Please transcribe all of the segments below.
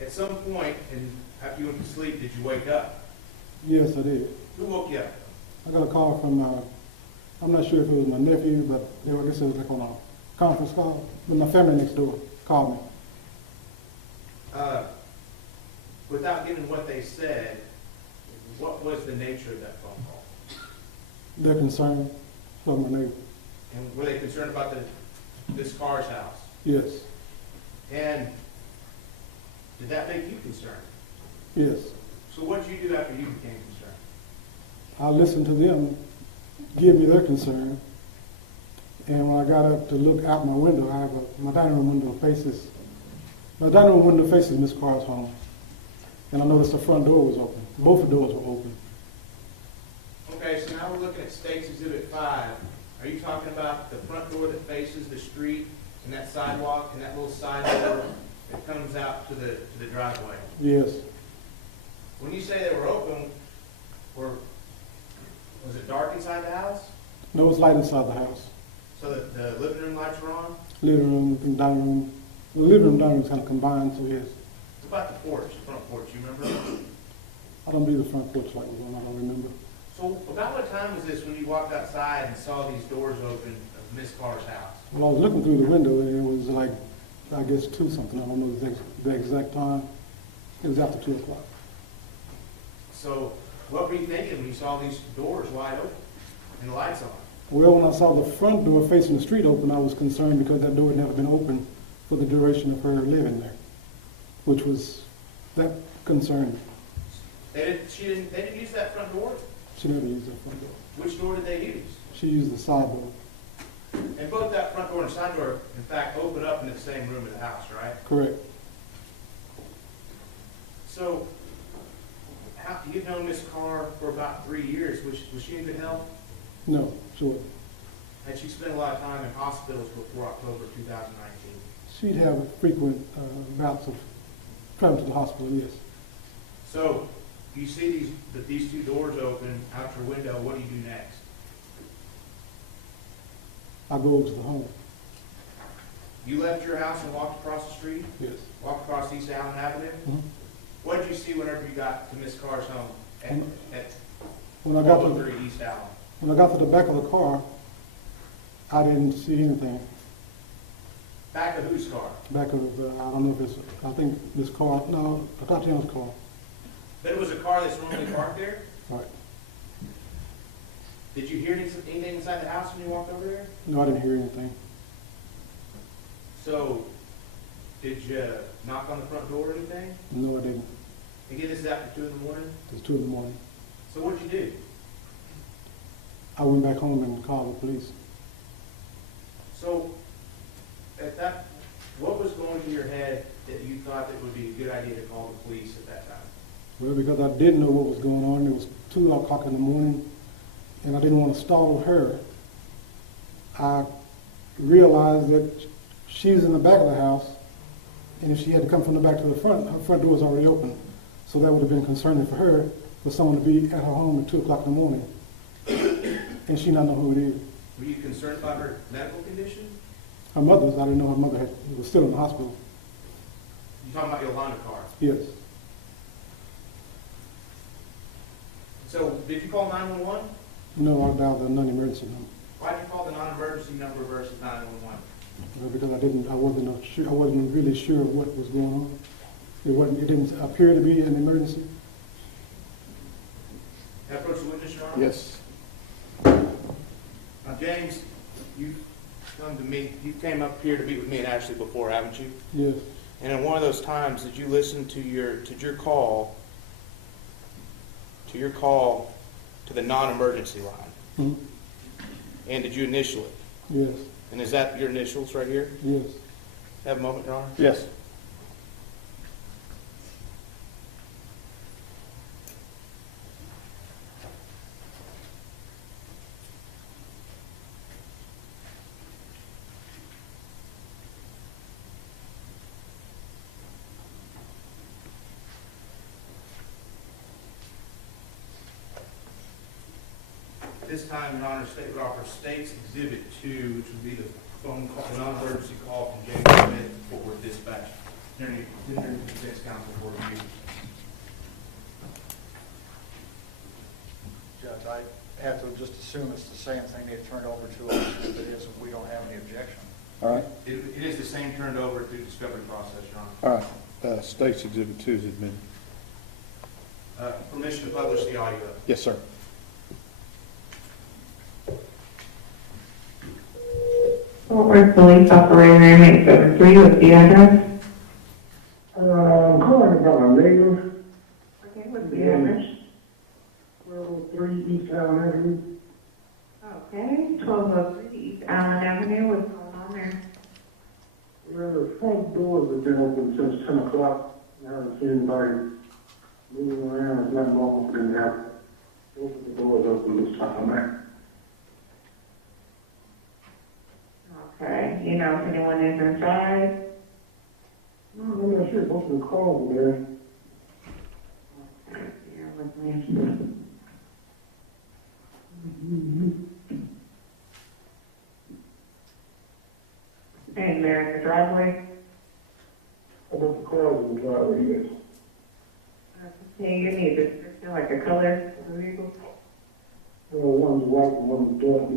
At some point, and after you went to sleep, did you wake up? Yes, I did. Who woke you up? I got a call from, I'm not sure if it was my nephew, but I guess it was like on a conference call. But my family next door called me. Without giving what they said, what was the nature of that phone call? They're concerned from my neighbor. And were they concerned about this car's house? Yes, And did that make you concerned? yes. So what did you do after you became concerned? I listened to them give me their concern. And when I got up to look out my window, my dining room window faces Miss Carr's home. And I noticed the front door was open. Both the doors were open. Okay, so now we're looking at State's Exhibit 5. Are you talking about the front door that faces the street and that sidewalk and that little side door that comes out to the driveway? Yes, When you say they were open, was it dark inside the house? no, it was light inside the house. So that the living room lights were on? Living room and dining room. The living room and dining room is kind of combined, so yes. What about the porch, the front porch, you remember? I don't believe the front porch light was on, I don't remember. So about what time was this when you walked outside and saw these doors open of Miss Carr's house? Well, I was looking through the window and it was like, I guess 2 something, I don't know the exact time. It was after 2 o'clock. So what were you thinking when you saw these doors wide open and the lights on? Well, when I saw the front door facing the street open, I was concerned because that door had never been open for the duration of her living there, that concerned me. They didn't use that front door? She never used that front door. Which door did they use? She used the side door. And both that front door and side door, in fact, open up into the same room of the house, right? Correct. So, you've known Miss Carr for about 3 years. Was she in good health? No, sure. Had she spent a lot of time in hospitals before October 2019? She'd have frequent bouts of travel to the hospital, yes. So, you see these 2 doors open out your window. What do you do next? I go over to the home, You left your house and walked across the street? yes. Walked across East Allen Avenue? Mhm. What did you see whenever you got to Miss Carr's home at When I got to 403 East Allen? When I got to the back of the car, I didn't see anything. Back of whose car? Back of, I don't know if it's, I think this car, no, Atatiana's car. But it was a car that's normally parked there? Right. Did you hear anything inside the house when you walked over there? No, I didn't hear anything. So, did you knock on the front door or anything? No, I didn't. Again, this is after 2 in the morning? It was 2 in the morning. So what'd you do? I went back home and called the police. So, what was going through your head that you thought it would be a good idea to call the police at that time? Well, because I didn't know what was going on. It was 2 o'clock in the morning, and I didn't want to startle her. I realized that she was in the back of the house, and if she had to come from the back to the front, her front door was already open. So that would have been concerning for her, for someone to be at her home at 2 o'clock in the morning, and she not know who it is. Were you concerned about her medical condition? Her mother's, I didn't know her mother was still in the hospital. You talking about Yolanda Carr? Yes. So, did you call 911? No, I dialed the non-emergency number. Why did you call the non-emergency number versus 911? Because I wasn't really sure what was going on. It didn't appear to be an emergency. Can I approach the witness, Your Honor? Yes. Now, James, you come to me. You came up here to meet with me and Ashley before, haven't you? Yes. And in one of those times, did you listen to your call to the non-emergency line? Mm-hmm. And did you initial it? Yes. And is that your initials right here? Yes. Have a moment, Your Honor? Yes. This time, Your Honor, State would offer State's Exhibit 2, which would be the phone call, the non-emergency call from James Smith, Fort Worth Dispatch. Dinner defense counsel for review. Judge, I have to just assume it's the same thing they've turned over to us. If it isn't, we don't have any objection. All right, It is the same turned over through discovery process, Your Honor. all right. State's Exhibit 2 is admitted. Permission to publish the audio. Yes, sir. Fort Worth Police Operator M873 with the address. I'm calling about my neighbor, Okay, what's the address? 1203 East Allen Avenue. Okay, 1203 East Allen Avenue, what's going on there? Well, the front doors have been open since 10 o'clock. I haven't seen anybody moving around. There's nothing wrong with them. They have opened the doors open this time, man. Okay, you know if anyone is inside? No, I'm not sure. Most of the cars were there. Okay, bear with me. And they're in the driveway? About the cars in the driveway, yes. Okay, you need a description, like a color of the vehicle? One's white and one's dark.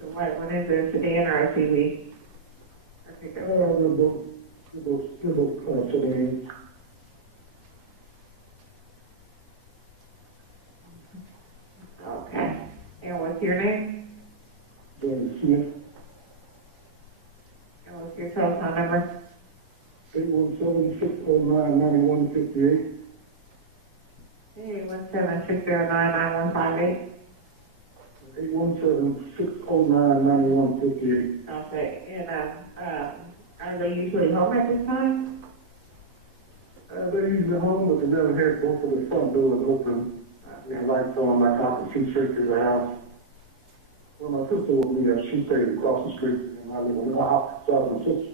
The white one is a sedan or a SUV? Or pickup? They're both sedans. Okay, and what's your name? Dan Smith, And what's your telephone number? 817-609-9158. Hey, 176099158. 817-609-9158. Okay, and are they usually home at this time? They're usually home, but they never had both of the front doors open. We have lights on, like I can see straight through the house. Well, my sister was me, she stayed across the street, and I live in the house, so I was my sister.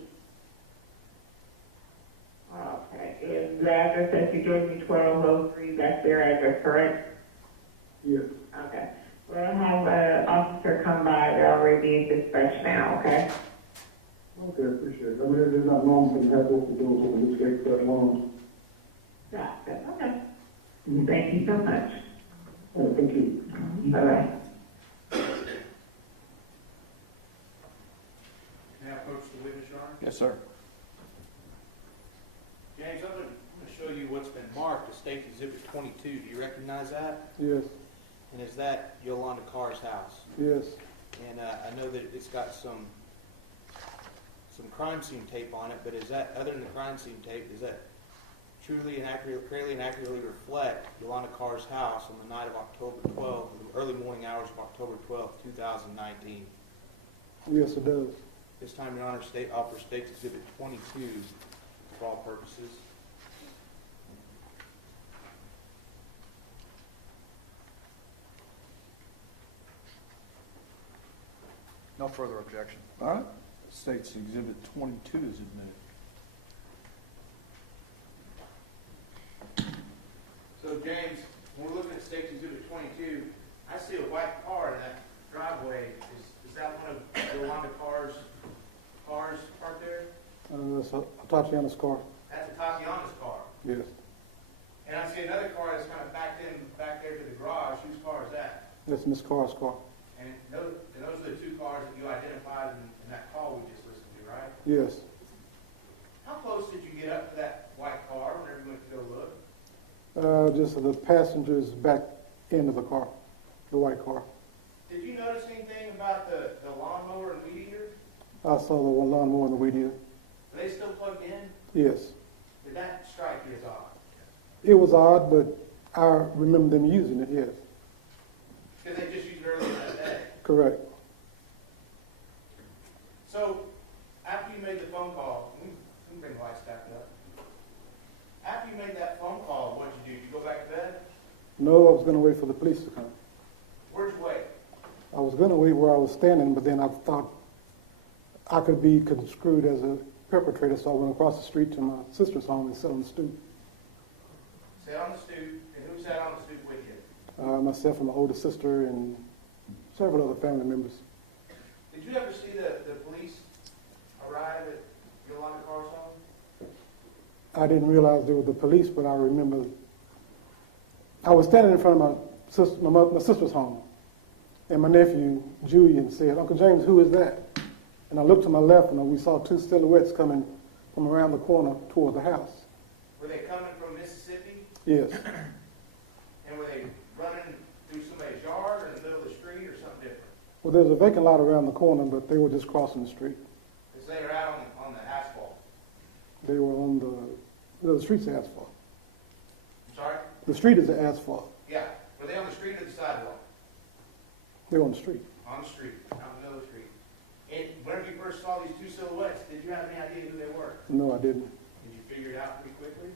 Okay, and the address that you gave me, 1203, that's their address, correct? Yes. Okay. We'll have an officer come by, they're already being dispatched now, okay? Okay, appreciate it. I mean, there's not wrong to have both the doors open, this gate that long. Gotcha, okay. Thank you so much. Thank you. Bye-bye. Now approach the witness, Your Honor. Yes, sir. James, I'm going to show you what's been marked as State Exhibit 22. Do you recognize that? Yes, And is that Yolanda Carr's house? yes. And I know that it's got some crime scene tape on it, but is that, other than the crime scene tape, does that truly and accurately reflect Yolanda Carr's house on the night of October 12th, the early morning hours of October 12th, 2019? Yes, it does. This time, Your Honor, State offers State's Exhibit 22 for all purposes. No further objection. All right. State's Exhibit 22 is admitted. So, James, when we're looking at State's Exhibit 22, I see a white car in that driveway. Is that one of Yolanda Carr's cars parked there? That's Atatiana's car. That's Atatiana's car. Yes. And I see another car that's kind of back there to the garage. Whose car is that? That's Miss Carr's car. And those are the two cars that you identified in that call we just listened to, right? Yes. How close did you get up to that white car whenever you went to go look? Just the passenger's back end of the car, the white car. Did you notice anything about the lawnmower and weed eater? I saw the lawnmower and the weed eater. Are they still plugged in? Yes. Did that strike you as odd? It was odd, but I remember them using it, yes. Because they just used it earlier that day. Correct. So, after you made the phone call, let me bring the lights back up. After you made that phone call, what did you do? Did you go back to bed? No, I was going to wait for the police to come. Where'd you wait? I was going to wait where I was standing, but then I thought I could be construed as a perpetrator, so I went across the street to my sister's home and sat on the stoop. Sat on the stoop, and who sat on the stoop with you? Myself and my older sister and several other family members. Did you ever see the police arrive at Yolanda Carr's home? I didn't realize there were the police, but I remember I was standing in front of my sister's home, and my nephew, Julian, said, "Uncle James, who is that?" And I looked to my left, and we saw two silhouettes coming from around the corner toward the house. Were they coming from Mississippi? Yes. And were they running through somebody's yard or in the middle of the street or something different? Well, there's a vacant lot around the corner, but they were just crossing the street. Because they were out on the asphalt. They were on the street's asphalt. I'm sorry? The street is the asphalt. Yeah. Were they on the street or the sidewalk? They were on the street. On the street, out in the middle of the street. And whenever you first saw these two silhouettes, did you have any idea who they were? No, I didn't. Did you figure it out pretty quickly?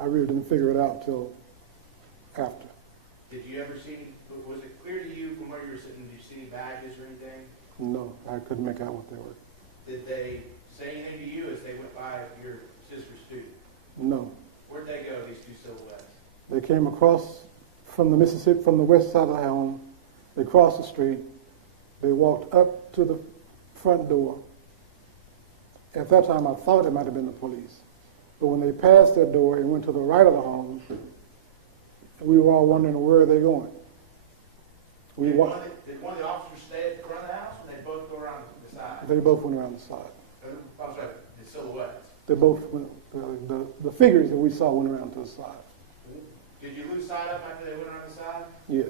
I really didn't figure it out till after. Did you ever see, was it clear to you from where you were sitting, did you see any badges or anything? No, I couldn't make out what they were. Did they say anything to you as they went by your sister's student? No. Where'd they go, these two silhouettes? They came across from the Mississippi, from the west side of the home. They crossed the street. They walked up to the front door. At that time, I thought it might have been the police. But when they passed that door and went to the right of the home, we were all wondering where they're going. Did one of the officers stay at the front of the house, or they both go around the side? They both went around the side. I'm sorry, the silhouettes. They both went, the figures that we saw went around to the side. Did you lose sight of them after they went around the side? Yes.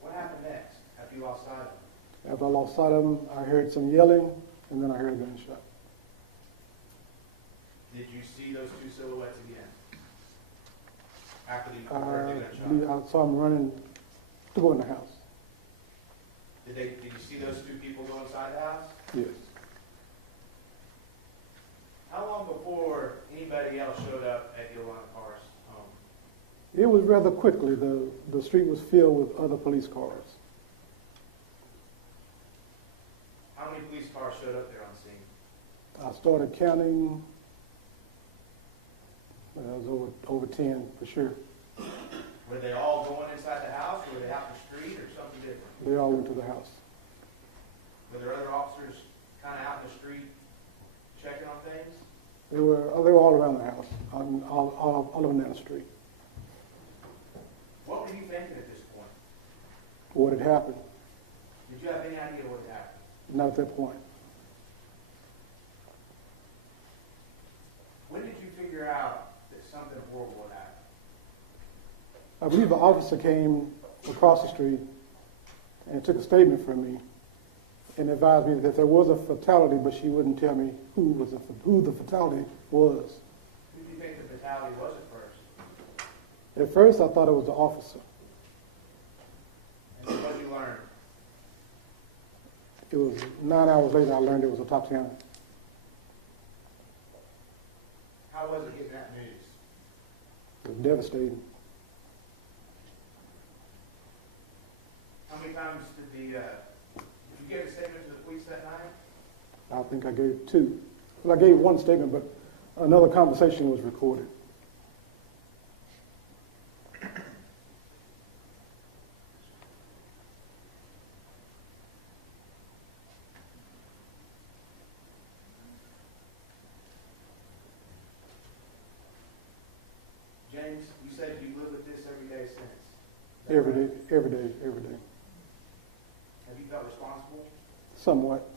What happened next after you lost sight of them? After I lost sight of them, I heard some yelling, and then I heard a gunshot. Did you see those two silhouettes again? After you I heard the gunshot? I saw them running to go in the house. Did you see those two people go inside the house? Yes. How long before anybody else showed up at Yolanda Carr's home? It was rather quickly. The street was filled with other police cars. How many police cars showed up there on scene? I started counting. It was over 10 for sure. Were they all going inside the house, or were they out in the street, or something different? They all went to the house. Were there other officers kind of out in the street checking on things? They were all around the house, all of them down the street. What were you thinking at this point? What had happened? Did you have any idea what had happened? Not at that point. When did you figure out that something horrible had happened? I believe an officer came across the street and took a statement from me and advised me that there was a fatality, but she wouldn't tell me who the fatality was. Who do you think the fatality was at first? At first, I thought it was the officer. And then what did you learn? It was 9 hours later I learned it was Atatiana. How was it getting that news? It was devastating. How many times did you give a statement to the police that night? I think I gave 2. Well, I gave 1 statement, but another conversation was recorded. James, you said you live with this every day since. Every day. Have you felt responsible? Somewhat.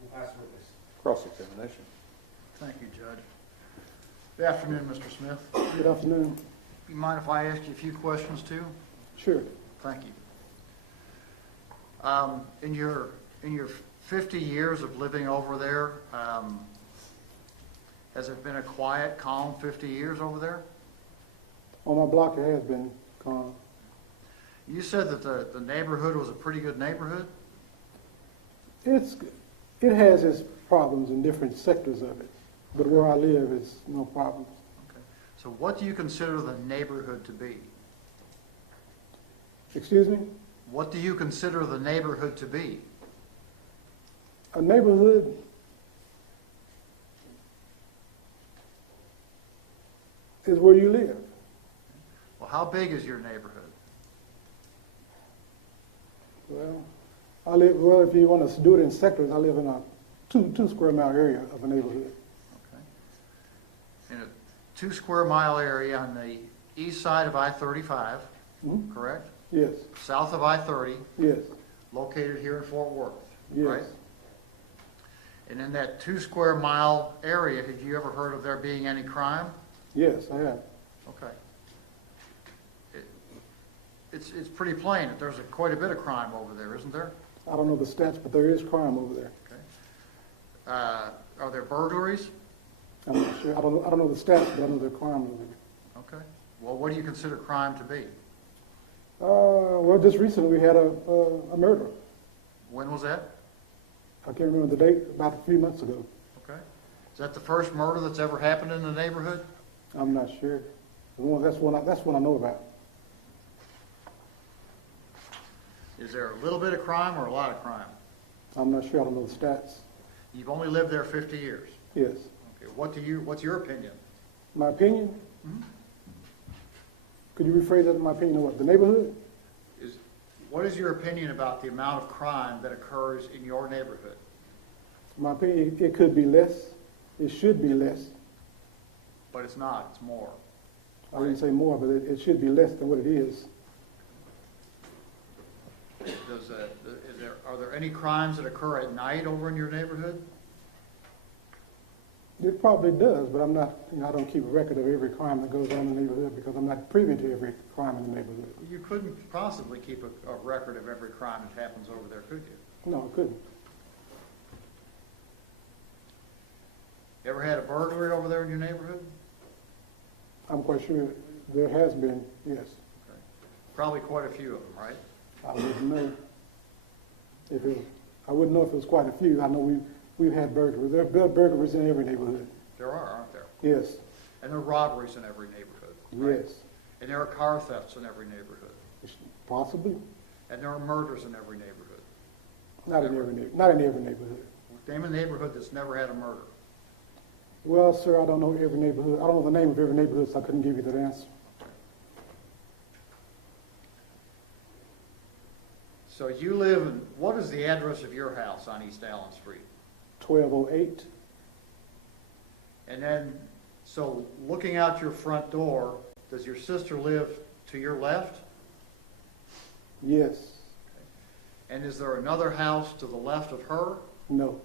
We'll pass the witness. Cross-examination. Thank you, Judge. Good afternoon, Mr. Smith. Good afternoon. You mind if I ask you a few questions, too? Sure. Thank you. In your 50 years of living over there, has it been a quiet, calm 50 years over there? On my block, it has been calm. You said that the neighborhood was a pretty good neighborhood? It has its problems in different sectors of it, but where I live, it's no problems. Okay. So what do you consider the neighborhood to be? Excuse me? What do you consider the neighborhood to be? A neighborhood is where you live. Well, how big is your neighborhood? Well, if you want to do it in sectors, I live in a two square mile area of a neighborhood. Okay. In a 2 square mile area on the east side of I-35, Mhm. correct? Yes, South of I-30, yes, located here in Fort Worth, yes. right? And in that 2 square mile area, have you ever heard of there being any crime? Yes, I have. Okay. It's pretty plain that there's quite a bit of crime over there, isn't there? I don't know the stats, but there is crime over there. Okay. Are there burglaries? I'm not sure. I don't know the stats, but I know there's crime over there. Okay. Well, what do you consider crime to be? Well, just recently we had a murder. When was that? I can't remember the date, about a few months ago. Okay. Is that the first murder that's ever happened in the neighborhood? I'm not sure. That's one I know about. Is there a little bit of crime or a lot of crime? I'm not sure. I don't know the stats. You've only lived there 50 years. Yes. Okay. What's your opinion? My opinion? Mhm. Could you rephrase that in my opinion of what? The neighborhood? What is your opinion about the amount of crime that occurs in your neighborhood? My opinion, it could be less. It should be less. But it's not, it's more. I wouldn't say more, but it should be less than what it is. Are there any crimes that occur at night over in your neighborhood? It probably does, but I'm not, I don't keep a record of every crime that goes on in the neighborhood because I'm not privy to every crime in the neighborhood. You couldn't possibly keep a record of every crime that happens over there, could you? No, I couldn't. Ever had a burglary over there in your neighborhood? I'm quite sure there has been, yes. Okay. Probably quite a few of them, right? I wouldn't know I wouldn't know if it was quite a few. I know we've had burglaries. There are burglaries in every neighborhood. There are, aren't there? Yes, And there are robberies in every neighborhood. Right? yes. And there are car thefts in every neighborhood. Possibly. And there are murders in every neighborhood. Not in every neighborhood. Name a neighborhood that's never had a murder. Well, sir, I don't know every neighborhood. I don't know the name of every neighborhood, so I couldn't give you that answer. So you live in, what is the address of your house on East Allen Street? 1208. And then, so looking out your front door, does your sister live to your left? Yes. And is there another house to the left of her? No.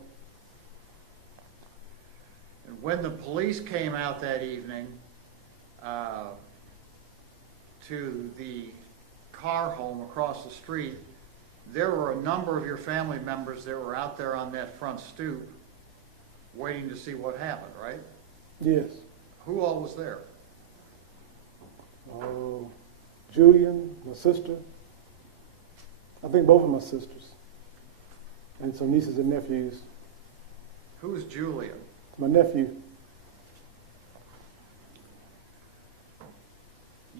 And when the police came out that evening to the car home across the street, there were a number of your family members that were out there on that front stoop waiting to see what happened, right? Yes. Who all was there? Oh, Julian, my sister. I think both of my sisters. And some nieces and nephews. Who's Julia? My nephew.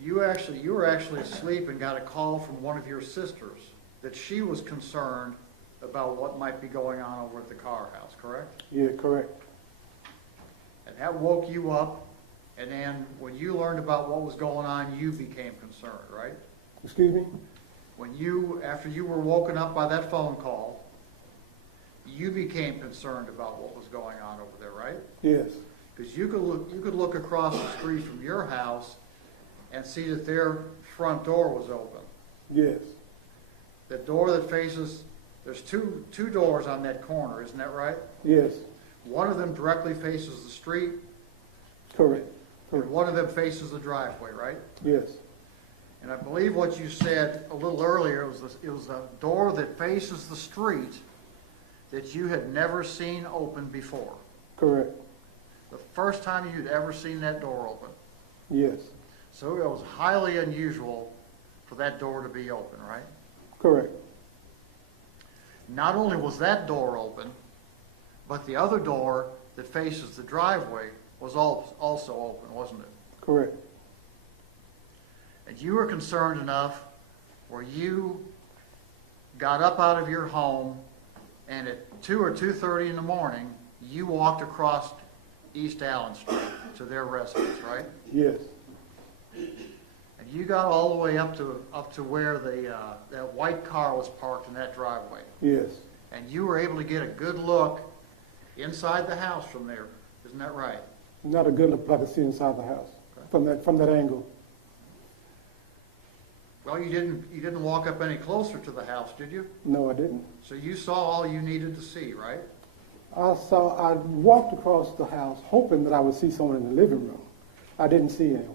You were actually asleep and got a call from one of your sisters that she was concerned about what might be going on over at the car house, correct? Yeah, correct. And that woke you up, and then when you learned about what was going on, you became concerned, right? Excuse me? After you were woken up by that phone call, you became concerned about what was going on over there, right? Yes. Because you could look across the street from your house and see that their front door was open. Yes. The door that faces, there's two doors on that corner, isn't that right? Yes. One of them directly faces the street, Correct. and Correct. one of them faces the driveway, right? Yes. And I believe what you said a little earlier it was a door that faces the street that you had never seen open before. Correct. The first time you'd ever seen that door open. Yes. So it was highly unusual for that door to be open, right? Correct. Not only was that door open, but the other door that faces the driveway was also open, wasn't it? Correct. And you were concerned enough where you got up out of your home and at 2 or 2:30 in the morning, you walked across East Allen Street to their residence, right? Yes. And you got all the way up to where that white car was parked in that driveway. Yes, And you were able to get a good look inside the house from there. Isn't that right? not a good look, but I could see inside the house from that angle. Well, you didn't walk up any closer to the house, did you? No, I didn't. So you saw all you needed to see, right? I walked across the house hoping that I would see someone in the living room. I didn't see anyone.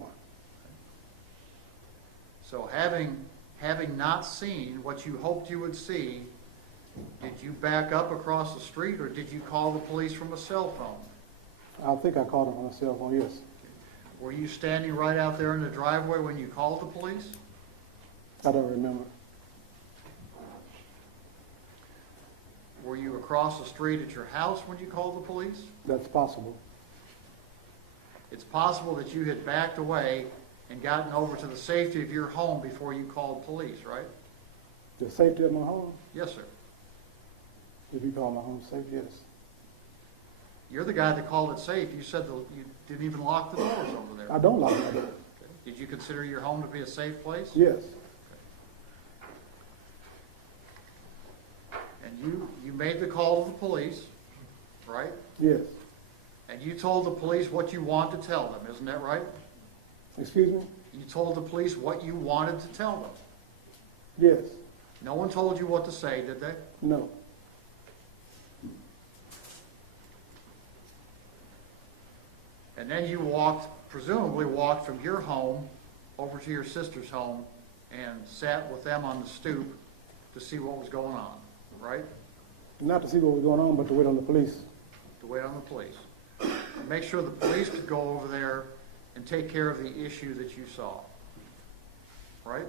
So having not seen what you hoped you would see, did you back up across the street or did you call the police from a cell phone? I think I called him on a cell phone, yes. Were you standing right out there in the driveway when you called the police? I don't remember. Were you across the street at your house when you called the police? That's possible. It's possible that you had backed away and gotten over to the safety of your home before you called police, right? The safety of my home? Yes, sir. If you call my home safe, yes. You're the guy that called it safe. You said you didn't even lock the doors over there. I don't lock my door. Okay. Did you consider your home to be a safe place? Yes, And you made the call to the police, right? yes. And you told the police what you wanted to tell them, isn't that right? Excuse me? You told the police what you wanted to tell them. Yes. No one told you what to say, did they? No. And then you presumably walked from your home over to your sister's home and sat with them on the stoop to see what was going on, right? Not to see what was going on, but to wait on the police. To wait on the police. And make sure the police could go over there and take care of the issue that you saw, right?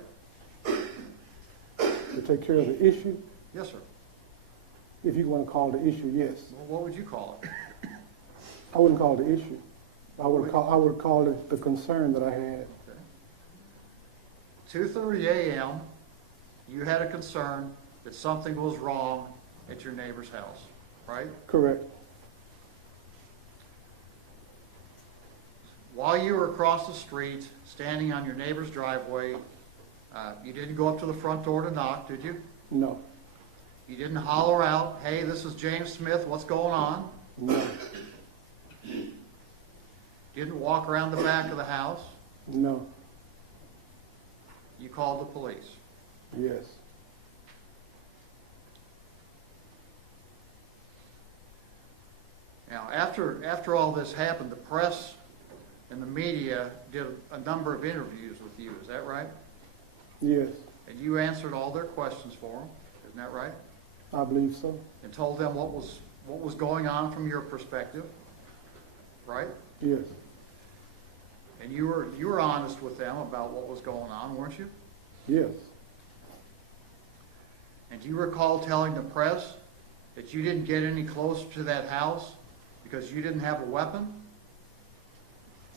To take care of the issue, Yes, sir. if you want to call the issue, yes. Well, what would you call it? I wouldn't call it the issue. I would call it the concern that I had. 2:30 a.m., you had a concern that something was wrong at your neighbor's house, right? Correct. While you were across the street, standing on your neighbor's driveway, you didn't go up to the front door to knock, did you? No. You didn't holler out, "Hey, this is James Smith, what's going on?" No. You didn't walk around the back of the house. No. You called the police. Yes. Now, after all this happened, the press and the media did a number of interviews with you, is that right? Yes. And you answered all their questions for them, isn't that right? I believe so. And told them what was going on from your perspective, right? Yes. And you were honest with them about what was going on, weren't you? Yes. And do you recall telling the press that you didn't get any closer to that house because you didn't have a weapon?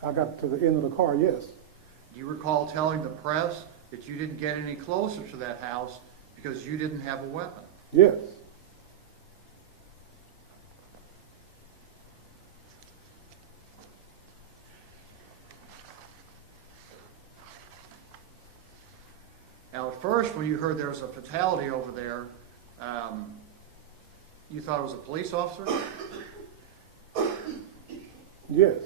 I got to the end of the car, yes. Do you recall telling the press that you didn't get any closer to that house because you didn't have a weapon? Yes. Now, at first, when you heard there was a fatality over there, you thought it was a police officer? Yes.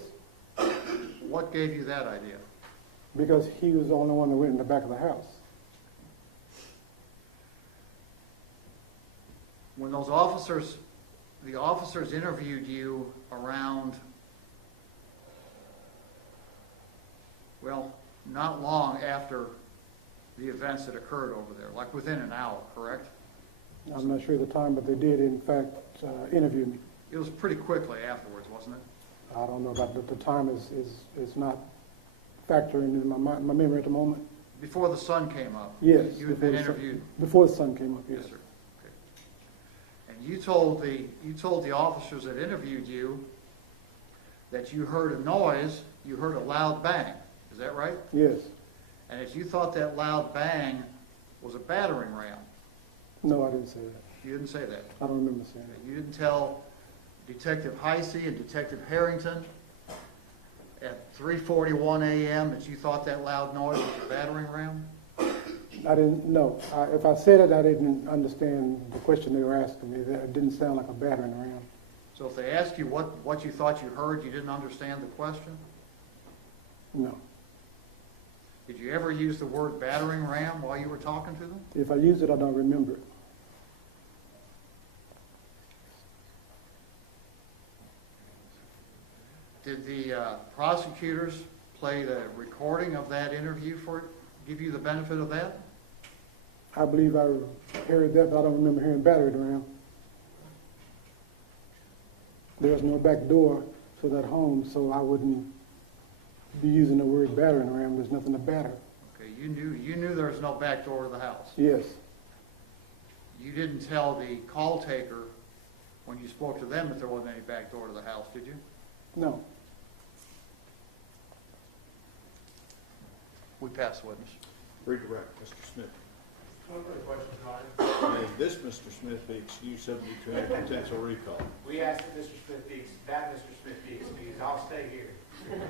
What gave you that idea? Because he was the only one that went in the back of the house. When the officers interviewed you around, well, not long after the events that occurred over there, like within an hour, correct? I'm not sure of the time, but they did, in fact, interview me. It was pretty quickly afterwards, wasn't it? I don't know about the time is not factoring in my memory at the moment. Before the sun came up? Yes. You had been interviewed? Before the sun came up, yes. Yes, sir. Okay. And you told the officers that interviewed you that you heard a noise, you heard a loud bang. Is that right? Yes. And that you thought that loud bang was a battering ram. No, I didn't say that. You didn't say that. I don't remember saying that. You didn't tell Detective Heisey and Detective Harrington at 3:41 a.m. that you thought that loud noise was a battering ram? I didn't know. If I said it, I didn't understand the question they were asking me. It didn't sound like a battering ram. So if they asked you what you thought you heard, you didn't understand the question? No. Did you ever use the word battering ram while you were talking to them? If I used it, I don't remember it. Did the prosecutors play the recording of that interview give you the benefit of that? I believe I heard that, but I don't remember hearing battering ram. There was no back door to that home, so I wouldn't be using the word battering ram. There's nothing to batter. Okay, you knew there was no back door to the house. Yes. You didn't tell the call taker when you spoke to them that there wasn't any back door to the house, did you? No. We pass the witness. Redirect, Mr. Smith. One further question, Your Honor. May this Mr. Smith be excused subject to any potential recall? We asked that Mr. Smith be excused. I'll stay here.